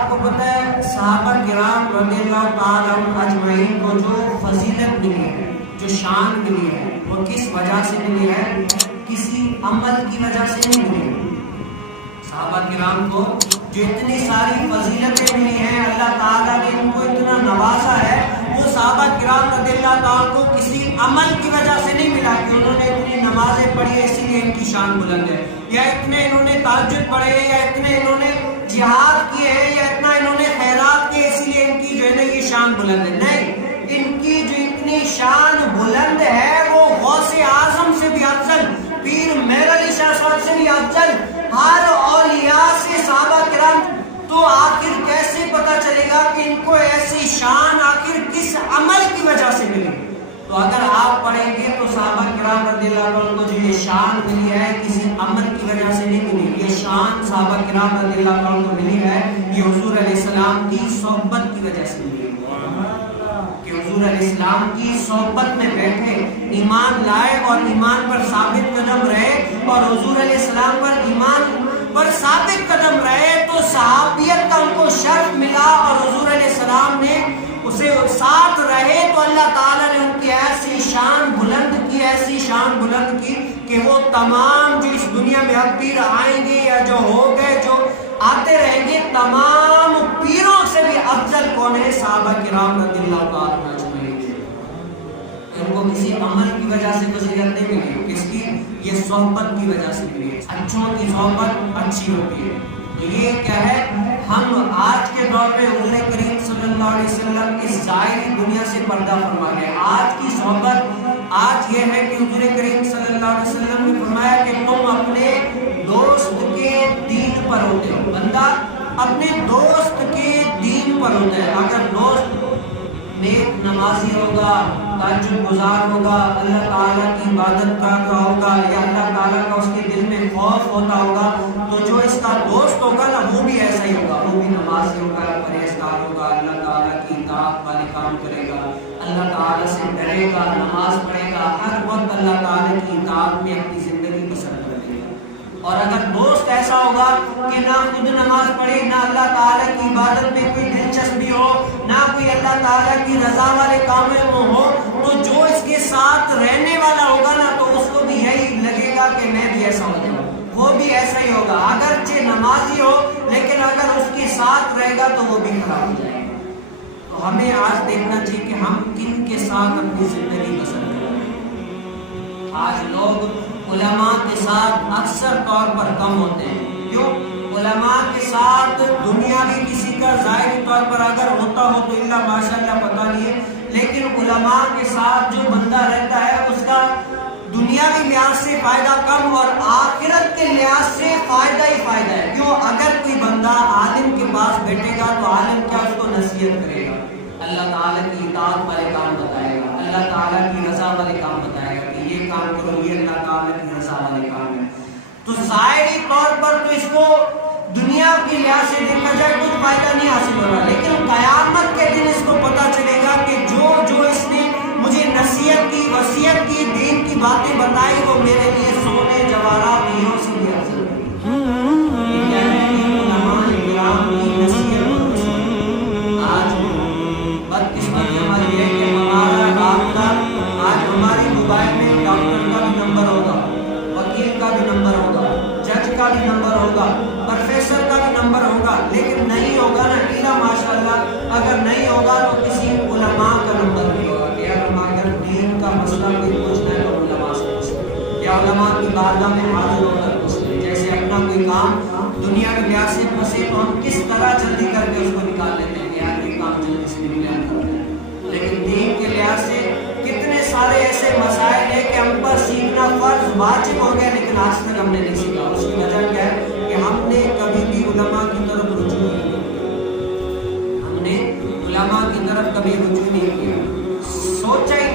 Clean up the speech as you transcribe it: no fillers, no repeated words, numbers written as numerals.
آپ کو پتہ ہے صحابہ کرام رضی اللہ تعالیٰ عنہ اجمعین کو جو فضیلت ملی ہے، جو شان ملی ہے، وہ کس وجہ سے ملی ہے؟ کسی عمل کی وجہ سے نہیں ملی ہے۔ صحابہ کرام کو جو اتنی ساری فضیلتیں ملی ہیں، اللہ تعالیٰ نے ان کو اتنا نوازا ہے، وہ صحابہ کرام رضی اللہ تعالیٰ کو کسی عمل کی وجہ سے نہیں ملا کہ انہوں نے اتنی نمازیں پڑھی ہے اسی لیے ان کی شان بلند ہے، یا اتنے انہوں نے تہجد پڑھے یا اتنے انہوں نے جہاد کیے ہیں یا اتنا انہوں نے خیرات کیے اسی لیے ان کی جو ہے نا یہ شان بلند ہے۔ نہیں، ان کی جو اتنی شان بلند ہے وہ غوث اعظم سے بھی افضل، پیر مہر علی شاہ صاحب سے بھی افضل، ہر اولیاء سے صحابہ کرام۔ تو آخر کیسے پتہ چلے گا کہ ان کو ایسی شان آخر کس عمل کی وجہ سے ملی؟ تو اگر آپ پڑھیں گے تو صحابہ کرام رضی اللہ عنہ کو جو یہ شان ملی ہے کسی عمل کی وجہ سے نہیں ملی، یہ شان صحابہ کرام رضی اللہ عنہ کو ملی ہے یہ حضور علیہ السلام کی صحبت کی وجہ سے ملی کہ حضور علیہ السلام کی صحبت میں بیٹھے، ایمان لائے اور ایمان پر ثابت قدم رہے، اور حضور علیہ السلام پر ایمان پر ثابت قدم رہے تو صحابیت کا ان کو شرف ملا، اور حضور علیہ السلام نے اسے ساتھ رہے تو اللہ تعالیٰ نے ان کی ایسی شان بلند کی، ایسی شان بلند کی کہ وہ تمام جو اس دنیا میں اب پیر آئیں گے یا جو ہو گئے جو آتے رہیں گے تمام پیروں سے بھی افضل کون ہے؟ صحابہ کرام رضی اللہ تعالیٰ اجمعین۔ ان کو کسی عمل کی وجہ سے فضیلت نہیں ملی، کس کی؟ یہ صحبت کی وجہ سے ملی ہے۔ اچھوں کی صحبت اچھی ہوتی ہے۔ تو یہ کیا ہے، ہم آج کے دور میں حضور کریم صلی اللہ علیہ وسلم اس ظاہری دنیا سے پردہ فرما گئے۔ آج کی صحبت آج یہ ہے کہ حضور کریم صلی اللہ علیہ وسلم نے فرمایا کہ تم اپنے دوست کے دین پر ہوتے ہو، بندہ اپنے دوست کے دین پر ہوتا ہے۔ اگر دوست نیک نمازی ہوگا، تہجد گزار ہوگا، اللہ تعالیٰ کی عبادت کرتا ہوگا، یا اللہ تعالیٰ کا اس کے دل میں خوف ہوتا ہوگا، تو جو اس کا دوست ہوگا نا وہ بھی ایسا ہی ہوگا، وہ بھی نمازی ہوگا، پرہیزگار ہوگا، اللہ تعالیٰ کی اطاعت والے کام کرے گا، اللہ تعالیٰ سے ڈرے گا، نماز پڑھے گا، ہر وقت اللہ تعالیٰ کی اطاعت میں اپنی زندگی بسر کرے گا۔ اور اگر دوست ایسا ہوگا کہ نہ خود نماز پڑھے، نہ اللہ تعالیٰ کی عبادت میں کوئی دلچسپی ہو، نہ کوئی اللہ تعالیٰ کی رضا والے کام میں وہ ہو، تو جو اس کے ساتھ رہنے والا ہوگا نا تو اس کو بھی یہی لگے گا کہ میں بھی ایسا ہو جاؤں، وہ بھی ایسا ہی ہوگا، اگرچہ نمازی ہو لیکن اگر اس کے ساتھ رہے گا تو وہ بھی خراب ہو جائے گا۔ تو ہمیں آج دیکھنا چاہیے کہ ہم کن کے ساتھ اپنی زندگی بسر کریں۔ آج لوگ علماء کے ساتھ اکثر طور پر کم ہوتے ہیں، کیوں؟ علماء کے ساتھ دنیا بھی کسی کا ظاہری طور پر اگر ہوتا ہو تو اللہ ماشاءاللہ پتہ نہیں ہے، لیکن علماء کے ساتھ جو بندہ رہتا ہے اس کا دنیاوی لحاظ سے فائدہ کم اور آخرت کے لحاظ سے فائدہ ہی فائدہ ہے۔ کیوں؟ اگر کوئی بندہ عالم کے پاس بیٹھے گا تو عالم کیا اس کو نصیحت کرے گا، اللہ تعالیٰ کی اطاعت والے کام بتائے گا، اللہ تعالیٰ کی رضا والے کام بتائے گا کہ یہ کام کرو، یہ اللہ تعالیٰ کی رضا والے کام ہے۔ تو ظاہری طور پر تو اس کو دنیا کے لحاظ سے دیکھا جائے کچھ فائدہ نہیں حاصل ہو رہا، لیکن قیامت کے دن اس کو پتہ چلے گا کہ جو اس نے مجھے نصیحت کی، وصیت کی، دین کی باتیں بتائی وہ میرے لیے سونے جواہرات ہیروں سے بھی افضل ہے۔ علماء کرام کی نصیحت آج بدقسمتی ہماری ہے کہ ہمارا رابطہ آج ہماری موبائل میں ڈاکٹر کا بھی نمبر ہوگا، وکیل کا بھی نمبر ہوگا، جج کا بھی نمبر ہوگا، پروفیسر کا بھی نمبر ہوگا، لیکن نہیں ہوگا نا الا ماشاءاللہ اگر نہیں ہوگا تو کسی علماء کا نمبر بھی ہوگا کہ اگر دین کا مسئلہ کوئی پوچھنا ہے تو علماء سے پوچھیں، یا علماء کی بارگاہ میں حاضر ہو کر پوچھیں۔ جیسے اپنا کوئی کام دنیا کے لحاظ سے پھنسے تو ہم کس طرح جلدی کر کے اس کو نکال لیتے ہیں کہ یار یہ کام جلدی سے نکال کرتے ہیں، لیکن دین کے لحاظ سے کتنے سارے ایسے مسائل ہیں کہ ہم پر سیکھنا فرض واجب ہو گیا لیکن آج تک ہم نے نہیں سیکھا۔ اس کی وجہ کیا ہے کہ ہم نے کبھی بھی علماء کی طرف رجوع نہیں کیا، ہم نے علماء کی طرف کبھی رجوع نہیں کیا، سوچا ہی